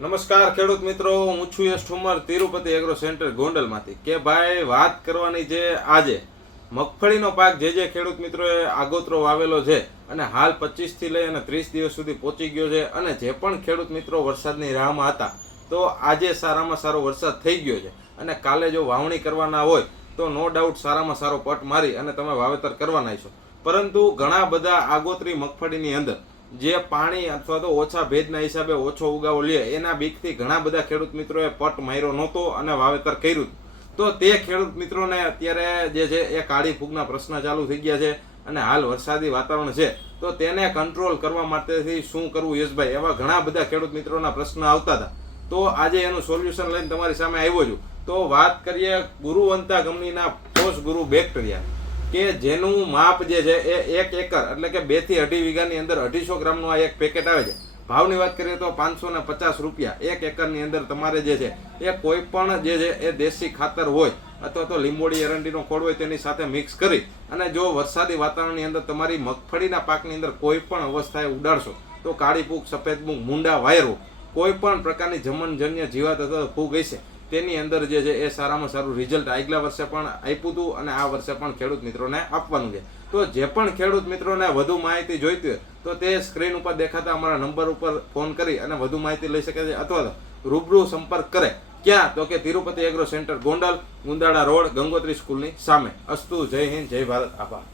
નમસ્કાર ખેડૂત મિત્રો, હું છું યશ ઠુમર, તિરુપતિ એગ્રો સેન્ટર ગોંડલમાંથી. કે ભાઈ વાત કરવાની છે આજે મગફળીનો પાક જે ખેડૂત મિત્રોએ આગોતરો વાવેલો છે અને હાલ 25 થી લઈ અને 30 દિવસ સુધી પહોંચી ગયો છે, અને જે પણ ખેડૂત મિત્રો વરસાદની રાહમાં હતા તો આજે સારામાં સારો વરસાદ થઈ ગયો છે અને કાલે જો વાવણી કરવાના હોય તો નો ડાઉટ સારામાં સારો પટ મારી અને તમે વાવેતર કરવાના છો. પરંતુ ઘણા બધા આગોતરી મગફળીની અંદર જે પાણી અથવા તો ઓછા ભેજના હિસાબે ઓછો ઉગાવો લે એના બીકથી ઘણા બધા ખેડૂત મિત્રોએ પટ માર્યો નહોતો અને વાવેતર કર્યું. તો તે ખેડૂત મિત્રોને અત્યારે જે છે એ કાળી ફૂગના પ્રશ્ન ચાલુ થઈ ગયા છે અને હાલ વરસાદી વાતાવરણ છે તો તેને કંટ્રોલ કરવા માટેથી શું કરવું યશભાઈ, એવા ઘણા બધા ખેડૂત મિત્રોના પ્રશ્ન આવતા હતા. તો આજે એનું સોલ્યુશન લઈને તમારી સામે આવ્યો છું. તો વાત કરીએ ગુરુવંતા કંપનીના પોષ ગુરુ બેક્ટેરિયા, કે જેનું માપ જે છે એ 1 એકર એટલે કે 2 થી 2.5 વીઘાની અંદર 250 ગ્રામનું આ એક પેકેટ આવે છે. ભાવની વાત કરીએ તો 550 રૂપિયા 1 એકરની અંદર તમારે જે છે એ કોઈ પણ જે છે એ દેશી ખાતર હોય અથવા તો લીંબોડી એરંડીનો ખોળ હોય તેની સાથે મિક્સ કરી અને જો વરસાદી વાતાવરણની અંદર તમારી મગફળીના પાકની અંદર કોઈ પણ અવસ્થાએ ઉડાડશો તો કાળી ફૂગ, સફેદ મૂગ, મૂંડા વાયરો, કોઈ પણ પ્રકારની જમનજન્ય જીવાત અથવા ફૂગ હશે તેની અંદર જે છે એ સારામાં સારું રિઝલ્ટ આગલા વર્ષે પણ આપ્યું હતું અને આ વર્ષે પણ ખેડૂત મિત્રોને આપવાનું છે. તો જે પણ ખેડૂત મિત્રોને વધુ માહિતી જોઈતી હોય તો તે સ્ક્રીન ઉપર દેખાતા અમારા નંબર ઉપર ફોન કરી અને વધુ માહિતી લઈ શકે છે અથવા તો રૂબરૂ સંપર્ક કરે. ક્યાં? તો કે Tirupati agro centre Gondal, Gundala road, Gangotri સ્કૂલની સામે. અસ્તુ, જય હિન્દ, જય ભારત, આભાર.